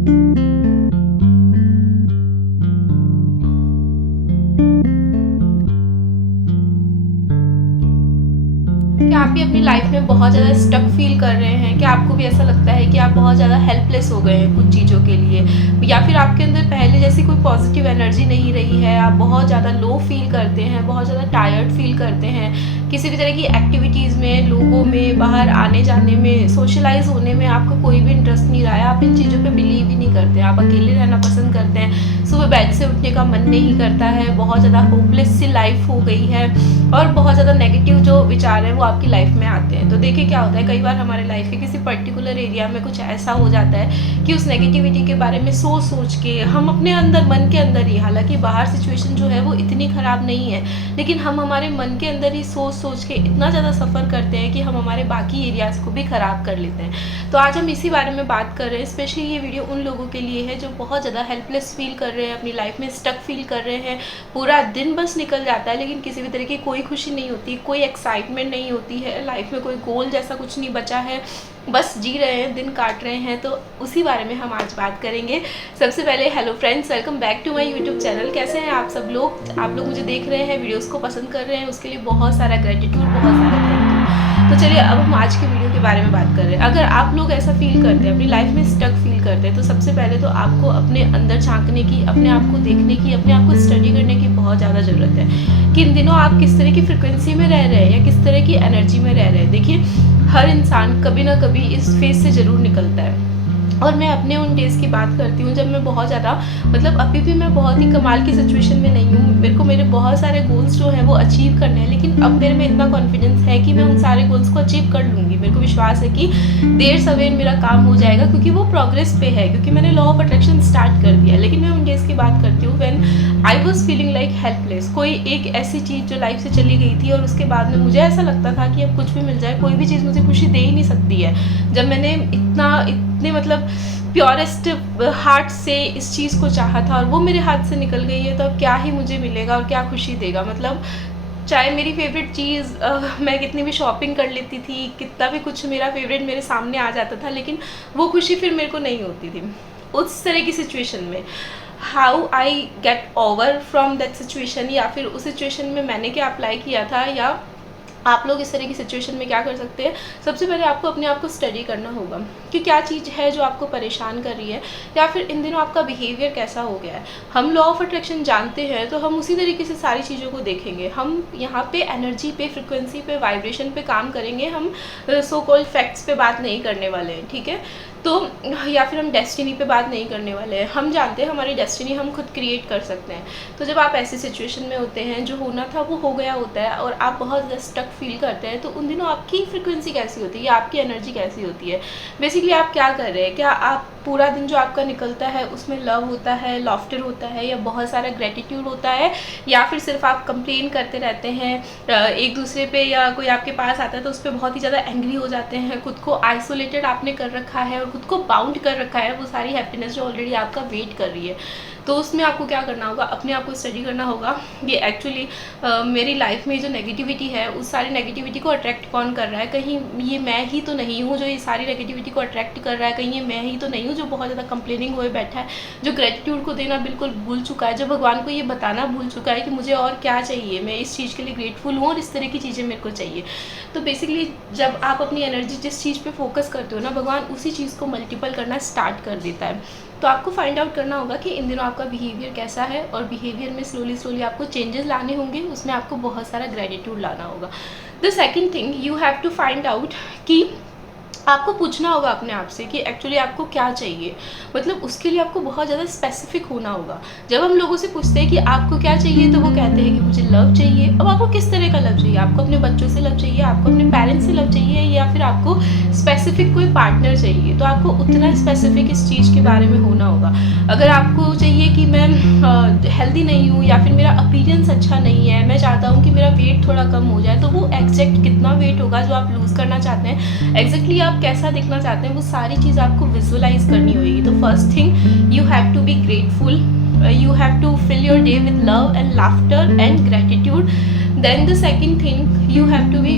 क्या आप भी अपनी लाइफ में बहुत ज़्यादा स्टक फील कर रहे हैं? क्या आपको भी ऐसा लगता है कि आप बहुत ज़्यादा हेल्पलेस हो गए हैं कुछ चीज़ों के लिए, या फिर आपके अंदर पहले जैसी कोई पॉजिटिव एनर्जी नहीं रही है, आप बहुत ज़्यादा लो फील करते हैं, बहुत ज़्यादा टायर्ड फील करते हैं, किसी भी तरह की एक्टिविटीज़ में, लोगों में, बाहर आने जाने में, सोशलाइज होने में आपका कोई भी इंटरेस्ट नहीं रहा है, आप इन चीज़ों पे बिलीव ही नहीं करते हैं, आप अकेले रहना पसंद करते हैं, सुबह बेड से उठने का मन नहीं करता है, बहुत ज़्यादा होपलेस सी लाइफ हो गई है और बहुत ज़्यादा नेगेटिव जो विचार हैं वो आपकी लाइफ में आते हैं। तो देखिए क्या होता है, कई बार हमारे लाइफ के किसी पर्टिकुलर एरिया में कुछ ऐसा हो जाता है कि उस नेगेटिविटी के बारे में सोच सोच के हम अपने अंदर, मन के अंदर ही, हालांकि बाहर सिचुएशन जो है वो इतनी ख़राब नहीं है, लेकिन हम हमारे मन के अंदर ही सोच सोच के इतना ज़्यादा सफ़र करते हैं कि हम हमारे बाकी एरियाज़ को भी ख़राब कर लेते हैं। तो आज हम इसी बारे में बात कर रहे हैं। स्पेशली ये वीडियो उन लोगों के लिए है जो बहुत ज़्यादा हेल्पलेस फील कर रहे हैं, अपनी लाइफ में स्टक फील कर रहे हैं, पूरा दिन बस निकल जाता है लेकिन किसी भी तरह की कोई खुशी नहीं होती, कोई एक्साइटमेंट नहीं होती है, लाइफ में कोई गोल जैसा कुछ नहीं बचा है, बस जी रहे हैं, दिन काट रहे हैं। तो उसी बारे में हम आज बात करेंगे। सबसे पहले hello friends, welcome back to my YouTube channel. कैसे हैं आप सब लोग? आप लोग मुझे देख रहे हैं, वीडियोस को पसंद कर रहे हैं, उसके लिए बहुत सारा ग्रेटिट्यूड, बहुत सारा थैंक यू। तो चलिए अब हम आज के वीडियो के बारे में बात कर रहे हैं। अगर आप लोग ऐसा फील करते हैं, अपनी लाइफ में स्टक फील करते हैं, तो सबसे पहले तो आपको अपने अंदर झांकने की, अपने आप को देखने की, अपने आप को स्टडी करने की बहुत ज़्यादा ज़रूरत है कि इन दिनों आप किस तरह की फ्रिक्वेंसी में रह रहे हैं या किस तरह की एनर्जी में रह रहे हैं। देखिए, हर इंसान कभी ना कभी इस फेज से ज़रूर निकलता है और मैं अपने उन डेज़ की बात करती हूँ जब मैं बहुत ज़्यादा, मतलब अभी भी मैं बहुत ही कमाल की सिचुएशन में नहीं हूँ, मेरे को मेरे बहुत सारे गोल्स जो हैं वो अचीव करने हैं, लेकिन अब मेरे में इतना कॉन्फिडेंस है कि मैं उन सारे गोल्स को अचीव कर लूँगी। मेरे को विश्वास है कि देर सवेर मेरा काम हो जाएगा क्योंकि वो प्रोग्रेस पे है, क्योंकि मैंने लॉ ऑफ अट्रैक्शन स्टार्ट कर दिया है। लेकिन मैं उन डेज़ की बात करती हूँ when I was feeling like helpless. कोई एक ऐसी चीज़ जो लाइफ से चली गई थी और उसके बाद में मुझे ऐसा लगता था कि अब कुछ भी मिल जाए, कोई भी चीज़ मुझे खुशी दे ही नहीं सकती है। जब मैंने इतने मतलब प्योरेस्ट हार्ट से इस चीज़ को चाहा था और वो मेरे हाथ से निकल गई है, तो अब क्या ही मुझे मिलेगा और क्या खुशी देगा। मतलब चाहे मेरी फेवरेट चीज़, मैं कितनी भी शॉपिंग कर लेती थी, कितना भी कुछ मेरा फेवरेट मेरे सामने आ जाता था, लेकिन वो खुशी फिर मेरे को नहीं होती थी। उस तरह की सिचुएशन में how I get over from that situation, या फिर उस सिचुएशन में मैंने क्या अप्लाई किया था, या आप लोग इस तरह की सिचुएशन में क्या कर सकते हैं। सबसे पहले आपको अपने आप को स्टडी करना होगा कि क्या चीज़ है जो आपको परेशान कर रही है, या फिर इन दिनों आपका बिहेवियर कैसा हो गया है। हम लॉ ऑफ अट्रैक्शन जानते हैं तो हम उसी तरीके से सारी चीज़ों को देखेंगे। हम यहाँ पे एनर्जी पे, फ्रिक्वेंसी पे, वाइब्रेशन पे काम करेंगे। हम सो कॉल्ड फैक्ट्स पे बात नहीं करने वाले हैं, ठीक है। तो या फिर हम डेस्टिनी पे बात नहीं करने वाले हैं। हम जानते हैं हमारी डेस्टिनी हम खुद क्रिएट कर सकते हैं। तो जब आप ऐसी सिचुएशन में होते हैं, जो होना था वो हो गया होता है और आप बहुत ज़्यादा स्टक फील करते हैं, तो उन दिनों आपकी फ्रिक्वेंसी कैसी होती है या आपकी एनर्जी कैसी होती है। बेसिकली आप क्या कर रहे हैं, क्या आप पूरा दिन जो आपका निकलता है उसमें लव होता है, लॉफ्टर होता है, या बहुत सारा ग्रेटिट्यूड होता है, या फिर सिर्फ आप कंप्लेन करते रहते हैं एक दूसरे पे, या कोई आपके पास आता है तो उस पर बहुत ही ज़्यादा एंग्री हो जाते हैं। खुद को आइसोलेटेड आपने कर रखा है और खुद को बाउंड कर रखा है वो सारी हैप्पीनेस जो ऑलरेडी आपका वेट कर रही है। तो उसमें आपको क्या करना होगा, अपने आप को स्टडी करना होगा। ये एक्चुअली मेरी लाइफ में जो नेगेटिविटी है, उस सारी नेगेटिविटी को अट्रैक्ट कौन कर रहा है, कहीं ये मैं ही तो नहीं हूँ जो ये सारी नेगेटिविटी को अट्रैक्ट कर रहा है, कहीं ये मैं ही तो नहीं हूँ जो बहुत ज़्यादा कंप्लेनिंग हुए बैठा है, जो ग्रेटिट्यूड को देना बिल्कुल भूल चुका है, जो भगवान को ये बताना भूल चुका है कि मुझे और क्या चाहिए, मैं इस चीज़ के लिए ग्रेटफुल हूँ और इस तरह की चीज़ें मेरे को चाहिए। तो बेसिकली जब आप अपनी एनर्जी जिस चीज़ पे फोकस करते हो ना, भगवान उसी चीज़ को मल्टीपल करना स्टार्ट कर देता है। तो आपको फाइंड आउट करना होगा कि इन दिनों आपका बिहेवियर कैसा है, और बिहेवियर में स्लोली आपको चेंजेस लाने होंगे, उसमें आपको बहुत सारा ग्रेटिट्यूड लाना होगा। The second thing, you have to find out कि आपको पूछना होगा अपने आप से कि एक्चुअली आपको क्या चाहिए। मतलब उसके लिए आपको बहुत ज़्यादा स्पेसिफिक होना होगा। जब हम लोगों से पूछते हैं कि आपको क्या चाहिए, तो वो कहते हैं कि मुझे लव चाहिए। अब आपको किस तरह का लव चाहिए? आपको अपने बच्चों से लव चाहिए, आपको अपने पेरेंट्स से लव चाहिए, या फिर आपको स्पेसिफिक कोई पार्टनर चाहिए? तो आपको उतना स्पेसिफिक इस चीज़ के बारे में होना होगा। अगर आपको चाहिए कि मैं हेल्दी नहीं हूँ, या फिर मेरा अपीयरेंस अच्छा नहीं है, मैं चाहता हूँ कि मेरा वेट थोड़ा कम हो जाए, तो वो एग्जैक्ट कितना वेट होगा जो आप लूज़ करना चाहते हैं, एग्जैक्टली आप कैसा दिखना चाहते हैं, वो सारी चीज़ आपको विजुअलाइज करनी होगी। तो first thing, you have to be grateful, you have to fill your day with love and laughter and gratitude. Then the second thing, you have to be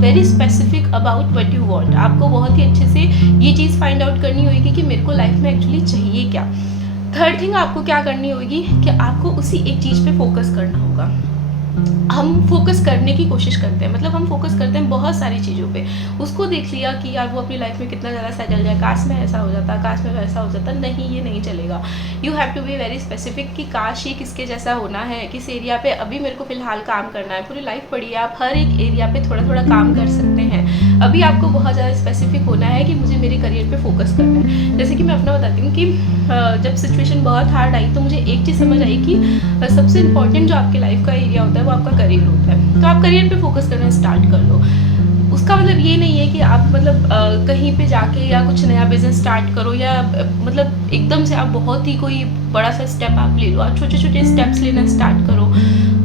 very specific about what you want. आपको बहुत ही अच्छे से ये चीज़ find out करनी होगी कि मेरे को लाइफ में एक्चुअली चाहिए क्या। थर्ड थिंग आपको क्या करनी होगी कि आपको उसी एक चीज़ पे फोकस करना होगा। हम फोकस करने की कोशिश करते हैं, मतलब हम फोकस करते हैं बहुत सारी चीज़ों पे। उसको देख लिया कि यार वो अपनी लाइफ में कितना ज़्यादा सेटल जाए, काश में ऐसा हो जाता, काश में वैसा हो जाता। नहीं, ये नहीं चलेगा। You have to be very specific कि काश ये किसके जैसा होना है, किस एरिया पे अभी मेरे को फ़िलहाल काम करना है। पूरी लाइफ पड़ी है, आप हर एक एरिया पे थोड़ा थोड़ा काम कर सकते हैं। अभी आपको बहुत ज़्यादा स्पेसिफिक होना है कि मुझे मेरे करियर पर फोकस करना है। जैसे कि मैं अपना बताती हूँ कि जब सिचुएशन बहुत हार्ड आई तो मुझे एक चीज़ समझ आई कि सबसे इम्पॉर्टेंट जो आपके लाइफ का एरिया होता है वो आपका करियर होता है। तो आप करियर पे फोकस करना स्टार्ट कर लो। उसका मतलब ये नहीं है कि आप मतलब कहीं पे जाके या कुछ नया बिजनेस स्टार्ट करो या मतलब एकदम से आप बहुत ही कोई बड़ा सा स्टेप आप ले लो। आप छोटे छोटे स्टेप्स लेना स्टार्ट करो।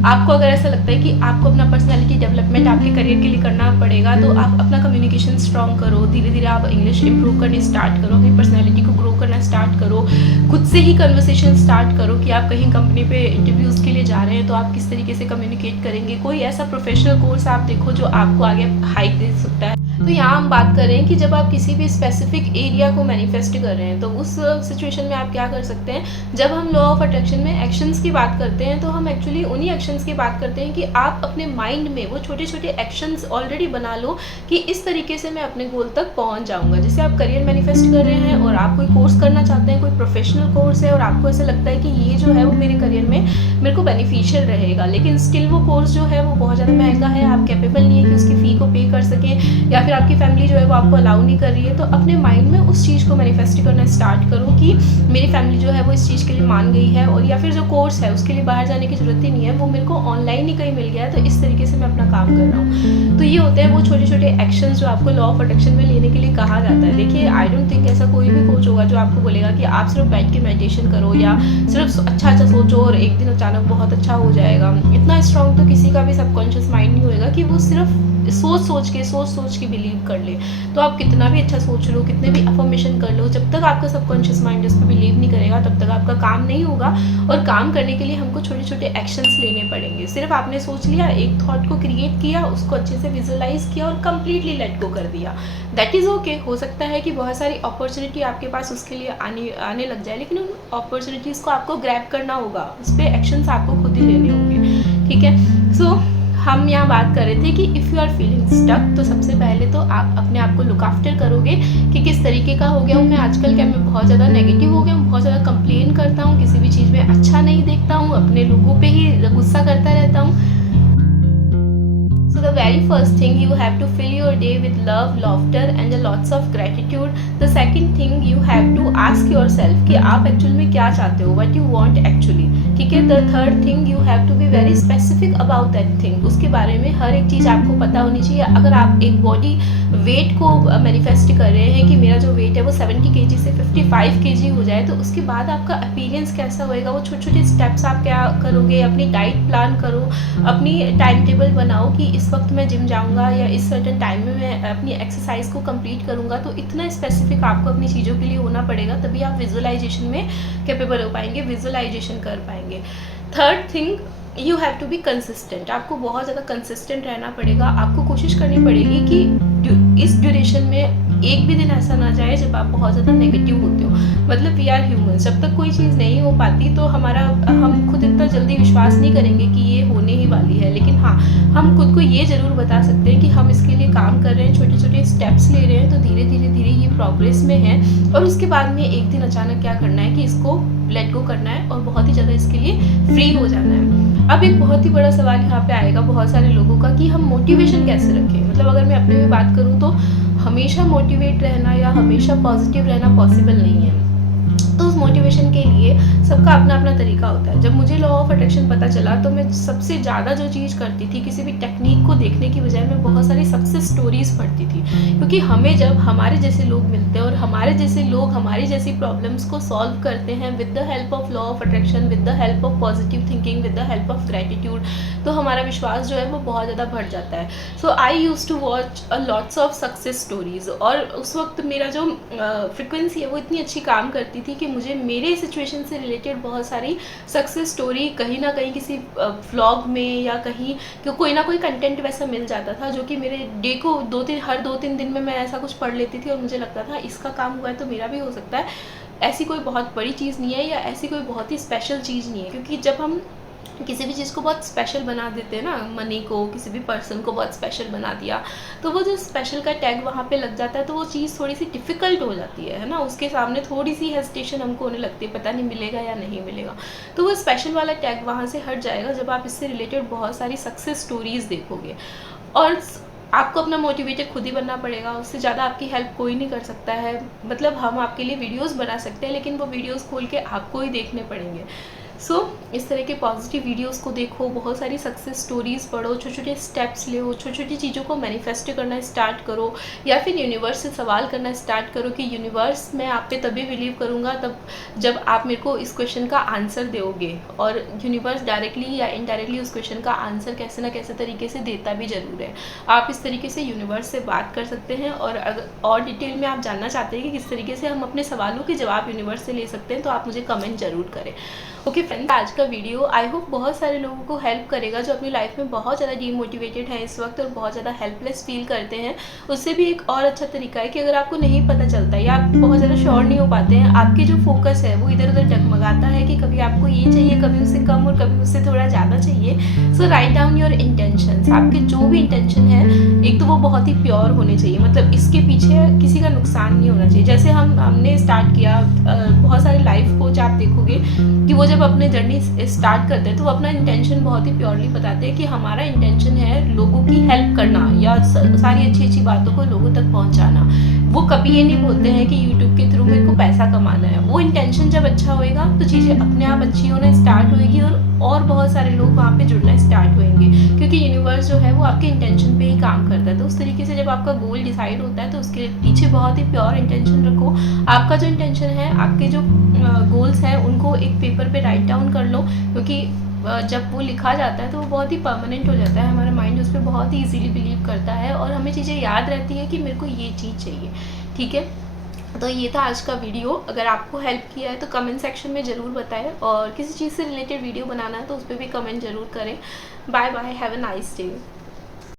आपको अगर ऐसा लगता है कि आपको अपना पर्सनैलिटी डेवलपमेंट आपके करियर के लिए करना पड़ेगा तो आप अपना कम्युनिकेशन स्ट्रॉन्ग करो। धीरे धीरे आप इंग्लिश इंप्रूव करने स्टार्ट करो, अपनी पर्सनैलिटी को ग्रो करना स्टार्ट करो। खुद से ही कन्वर्सेशन स्टार्ट करो कि आप कहीं कंपनी पे इंटरव्यूज़ के लिए जा रहे हैं तो आप किस तरीके से कम्युनिकेट करेंगे। कोई ऐसा प्रोफेशनल कोर्स आप देखो जो आपको आगे हाइक दे सकता है। तो यहाँ हम बात कर रहे हैं कि जब आप किसी भी स्पेसिफिक एरिया को मैनिफेस्ट कर रहे हैं तो उस सिचुएशन में आप क्या कर सकते हैं। जब हम लॉ ऑफ अट्रैक्शन में एक्शंस की बात करते हैं तो हम एक्चुअली उन्हीं एक्शंस की बात करते हैं कि आप अपने माइंड में वो छोटे छोटे एक्शंस ऑलरेडी बना लो कि इस तरीके से मैं अपने गोल तक पहुँच जाऊँगा। जैसे आप करियर मैनिफेस्ट कर रहे हैं और आप कोई कोर्स करना चाहते हैं, कोई प्रोफेशनल कोर्स है और आपको ऐसा लगता है कि ये जो है वो मेरे करियर में मेरे को बेनिफिशियल रहेगा, लेकिन स्टिल वो कोर्स जो है वो बहुत ज़्यादा महंगा है, आप कैपेबल नहीं है कि उसकी फ़ी को पे कर सकें या फिर आपकी फैमिली जो है वो आपको अलाउ नहीं कर रही है। तो अपने माइंड में उस चीज़ को मैनिफेस्ट करना स्टार्ट करो कि मेरी फैमिली जो है वो इस चीज़ के लिए मान गई है और या फिर जो कोर्स है उसके लिए बाहर जाने की ज़रूरत ही नहीं है, वो मेरे को ऑनलाइन ही कहीं मिल गया है, तो इस तरीके से मैं अपना काम कर रहा हूँ। तो ये होते हैं वो छोटे छोटे एक्शंस जो आपको लॉ ऑफ अट्रैक्शन में लेने के लिए कहा जाता है। देखिए, आई डोंट थिंक ऐसा कोई भी कोच होगा जो आपको बोलेगा कि आप सिर्फ बैठ के मेडिटेशन करो या सिर्फ अच्छा अच्छा सोचो और एक दिन अचानक बहुत अच्छा हो जाएगा। इतना स्ट्रॉन्ग तो किसी का भी सबकॉन्शियस माइंड नहीं होएगा कि वो सिर्फ सोच सोच के बिलीव कर ले। तो आप कितना भी अच्छा सोच लो, कितने भी अफर्मेशन कर लो, जब तक आपका सबकॉन्शियस माइंड उस पर बिलीव नहीं करेगा तब तक आपका काम नहीं होगा। और काम करने के लिए हमको छोटे छोटे एक्शंस लेने पड़ेंगे। सिर्फ आपने सोच लिया, एक थॉट को क्रिएट किया, उसको अच्छे से विजुअलाइज किया और कंप्लीटली लेट गो कर दिया, दैट इज़ ओके। हो सकता है कि बहुत सारी अपॉर्चुनिटी आपके पास उसके लिए आने लग जाए, लेकिन उन अपॉर्चुनिटीज़ को आपको ग्रैब करना होगा, उस पर एक्शंस आपको खुद ही लेने होंगे। ठीक है, सो हम यहाँ बात कर रहे थे कि if you are feeling stuck तो सबसे पहले तो आप अपने आप को लुक आफ्टर करोगे कि किस तरीके का हो गया हूँ मैं आजकल। क्या मैं बहुत ज़्यादा नेगेटिव हो गया हूँ, बहुत ज़्यादा कंप्लेन करता हूँ, किसी भी चीज़ में अच्छा नहीं देखता हूँ, अपने लोगों पे ही गुस्सा करता रहता हूँ। So the very first thing, you have to fill your day with love, laughter and lots of gratitude. The second thing, you have to ask yourself कि आप एक्चुअल में क्या चाहते हो, what you want actually. ठीक है। The third thing, you have to be very specific about that thing. उसके बारे में हर एक चीज़ आपको पता होनी चाहिए। अगर आप एक बॉडी वेट को मैनिफेस्ट कर रहे हैं कि मेरा जो वेट है वो 70 kg से 55 kg हो जाए, तो उसके बाद आपका अपीयरेंस कैसा होएगा, वो छोटे छोटे स्टेप्स आप क्या करोगे, अपनी डाइट प्लान करो, अपनी टाइम टेबल बनाओ कि इस वक्त मैं जिम जाऊंगा या इस सर्टेन टाइम में मैं अपनी एक्सरसाइज को कंप्लीट करूंगा। तो इतना स्पेसिफिक आपको अपनी चीज़ों के लिए होना पड़ेगा, तभी आप विजुअलाइजेशन में कैपेबल हो पाएंगे, विजुअलाइजेशन कर पाएंगे। Third thing, you have to be consistent. आपको बहुत ज़्यादा कंसिस्टेंट रहना पड़ेगा। आपको कोशिश करनी पड़ेगी कि इस ड्यूरेशन में एक भी दिन ऐसा ना जाए जब आप बहुत ज़्यादा नेगेटिव होते हो। मतलब वी आर ह्यूमन्स, जब तक कोई चीज़ नहीं हो पाती तो हम खुद इतना जल्दी विश्वास नहीं करेंगे कि ये होने ही वाली है। लेकिन हाँ, हम खुद को ये ज़रूर बता सकते हैं कि हम इसके लिए काम कर रहे हैं, छोटे छोटे स्टेप्स ले रहे हैं, तो धीरे धीरे ये प्रोग्रेस में है। और उसके बाद में एक दिन अचानक क्या करना है कि इसको लेट गो करना है और बहुत ही ज़्यादा इसके लिए फ्री हो जाना है। अब एक बहुत ही बड़ा सवाल यहाँ पे आएगा बहुत सारे लोगों का कि हम मोटिवेशन कैसे रखें। मतलब अगर मैं अपने में बात करूँ तो हमेशा मोटिवेट रहना या हमेशा पॉजिटिव रहना पॉसिबल नहीं है। तो उस मोटिवेशन के लिए सबका अपना अपना तरीका होता है। जब मुझे लॉ ऑफ अट्रैक्शन पता चला तो मैं सबसे ज़्यादा जो चीज़ करती थी, किसी भी टेक्निक को देखने की बजाय मैं बहुत सारी सक्सेस स्टोरीज पढ़ती थी। क्योंकि हमें जब हमारे जैसे लोग मिलते हैं और हमारे जैसे लोग हमारी जैसी प्रॉब्लम्स को सॉल्व करते हैं with the help of law of attraction, with the help of positive thinking, with the help of gratitude, तो हमारा विश्वास जो है वो बहुत ज़्यादा बढ़ जाता है। So I used to watch lots of success stories, और उस वक्त मेरा जो फ्रिक्वेंसी है वो इतनी अच्छी काम करती थी कि मुझे मेरे सिचुएशन से रिलेटेड बहुत सारी सक्सेस स्टोरी कहीं ना कहीं किसी व्लॉग में या कहीं कोई ना कोई कंटेंट वैसा मिल जाता था, जो कि मेरे डे को हर 2-3 दिन में मैं ऐसा कुछ पढ़ लेती थी और मुझे लगता था इसका काम हुआ है तो मेरा भी हो सकता है। ऐसी कोई बहुत बड़ी चीज़ नहीं है या ऐसी कोई बहुत ही स्पेशल चीज़ नहीं है, क्योंकि जब हम किसी भी चीज़ को बहुत स्पेशल बना देते हैं ना, मनी को, किसी भी पर्सन को बहुत स्पेशल बना दिया, तो वो जो स्पेशल का टैग वहाँ पे लग जाता है तो वो चीज़ थोड़ी सी डिफ़िकल्ट हो जाती है ना, उसके सामने थोड़ी सी हेजिटेशन हमको होने लगती है, पता नहीं मिलेगा या नहीं मिलेगा। तो वो स्पेशल वाला टैग वहाँ से हट जाएगा जब आप इससे रिलेटेड बहुत सारी सक्सेस स्टोरीज़ देखोगे। और आपको अपना मोटिवेटेड खुद ही बनना पड़ेगा, उससे ज़्यादा आपकी हेल्प कोई नहीं कर सकता है। मतलब हम आपके लिए वीडियोस बना सकते हैं, लेकिन वो वीडियोस खोल के आपको ही देखने पड़ेंगे। इस तरह के पॉजिटिव वीडियोस को देखो, बहुत सारी सक्सेस स्टोरीज़ पढ़ो, छोटे छोटे स्टेप्स लो, छोटी छोटी चीज़ों को मैनिफेस्ट करना स्टार्ट करो, या फिर यूनिवर्स से सवाल करना स्टार्ट करो कि यूनिवर्स, मैं आप पे तभी बिलीव करूँगा तब जब आप मेरे को इस क्वेश्चन का आंसर दोगे। और यूनिवर्स डायरेक्टली या इनडायरेक्टली उस क्वेश्चन का आंसर कैसे ना कैसे तरीके से देता भी ज़रूर है। आप इस तरीके से यूनिवर्स से बात कर सकते हैं, और अगर और डिटेल में आप जानना चाहते हैं कि किस तरीके से हम अपने सवालों के जवाब यूनिवर्स से ले सकते हैं, तो आप मुझे कमेंट ज़रूर करें। ओके फ्रेंड्स, आज का वीडियो आई होप बहुत सारे लोगों को हेल्प करेगा जो अपनी लाइफ में बहुत ज़्यादा डीमोटिवेटेड हैं इस वक्त और बहुत ज़्यादा हेल्पलेस फील करते हैं। उससे भी एक और अच्छा तरीका है कि अगर आपको नहीं पता चलता या आप बहुत ज़्यादा श्योर नहीं हो पाते हैं, आपके जो फोकस है वो इधर उधर डगमगाता है कि कभी आपको ये चाहिए, कभी उससे कम और कभी उससे थोड़ा ज़्यादा चाहिए, सो राइट डाउन योर इंटेंशंस। आपके जो भी इंटेंशन है, एक तो वो बहुत ही प्योर होने चाहिए, मतलब इसके पीछे किसी का नुकसान नहीं होना चाहिए। जैसे हमने स्टार्ट किया, बहुत सारे लाइफ कोच आप देखोगे कि वो जब अपने जर्नी स्टार्ट करते हैं तो वो अपना इंटेंशन बहुत ही प्योरली बताते हैं कि हमारा इंटेंशन है लोगों की हेल्प करना या सारी अच्छी अच्छी बातों को लोगों तक पहुंचाना। वो कभी ये नहीं बोलते हैं कि यूट्यूब के थ्रू मेरे को पैसा कमाना है। वो इंटेंशन जब अच्छा होएगा तो चीज़ें अपने आप अच्छी होना स्टार्ट होएगी और बहुत सारे लोग वहाँ पे जुड़ना स्टार्ट होंगे, क्योंकि यूनिवर्स जो है वो आपके इंटेंशन पे ही काम करता है। तो उस तरीके से जब आपका गोल डिसाइड होता है तो उसके पीछे बहुत ही प्योर इंटेंशन रखो। आपका जो इंटेंशन है, आपके जो गोल्स हैं, उनको एक पेपर पे राइट डाउन कर लो, क्योंकि जब वो लिखा जाता है तो वो बहुत ही परमानेंट हो जाता है। हमारा माइंड उस पर बहुत ही इजीली बिलीव करता है और हमें चीज़ें याद रहती है कि मेरे को ये चीज़ चाहिए। ठीक है, तो ये था आज का वीडियो। अगर आपको हेल्प किया है तो कमेंट सेक्शन में ज़रूर बताएं, और किसी चीज़ से रिलेटेड वीडियो बनाना है तो उस पर भी कमेंट ज़रूर करें। Bye bye, have a nice day.